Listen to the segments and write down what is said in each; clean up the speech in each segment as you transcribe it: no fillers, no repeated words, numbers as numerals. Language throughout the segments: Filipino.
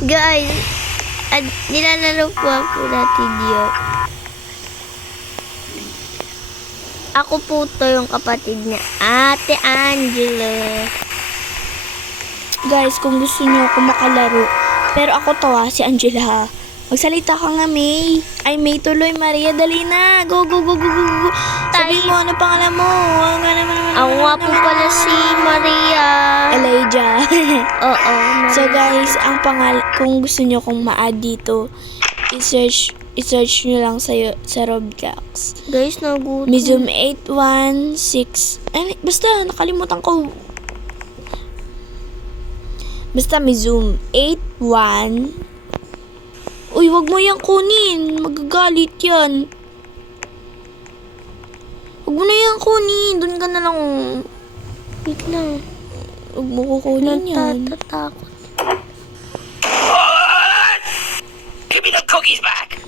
Guys, nilalaro po natin yun. Ako po to yung kapatid niya, Ate Angela. Guys, kung gusto niyo ako makalaro, pero ako to si Angela ha. Magsalita ka nga, May. Ay, May tuloy, Maria. Dali na. Go, go, go, go, go, go. Sabi mo, ano pangalan mo? Ako nga po pala si Maria. Elijah. Oo. So, guys, ang kung gusto niyo kong ma-add dito, i-search nyo lang sa Roblox. Guys, nagutom. Mizum 816. Ay, basta, nakalimutan ko. Basta, Mizum 81. Uy, wag mo yan kunin. Magagalit yan. Wag mo na yan kunin. Doon ka na lang. Wait lang. Wag mo kukunin yan. Natatakot. Give me the cookies back!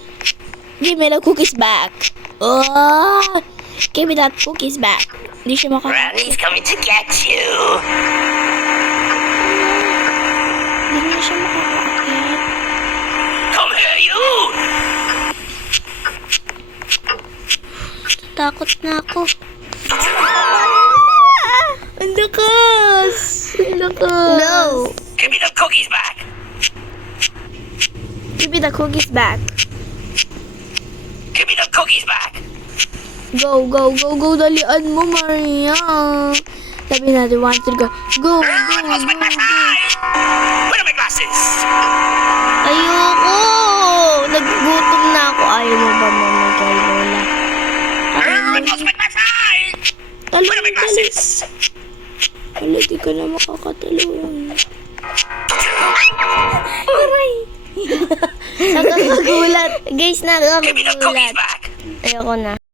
Give me the cookies back. Oh, give me that cookies back. Hindi siya Granny's coming to get you! Hindi na siya makakaakyat. Come here, you! Takot na ako. Ang lakas. Ang lakas. No. Give me the cookies back! Give me the cookies back. Give me the cookies back! Go, go, go, go. Dalian mo, Maria. Sabi natin, 1, 2, go. Go, go, I lost my go. glasses! Where are my glasses? Ayoko. Nagugutom na ako. Ayaw mo ba mamagay, Lola? I lost my glasses! Where are my glasses? Wala, di ka na makakatulong. Aray. Nakakagulat. Guys, Give me the cookies nakakagulat. back! Ayoko na.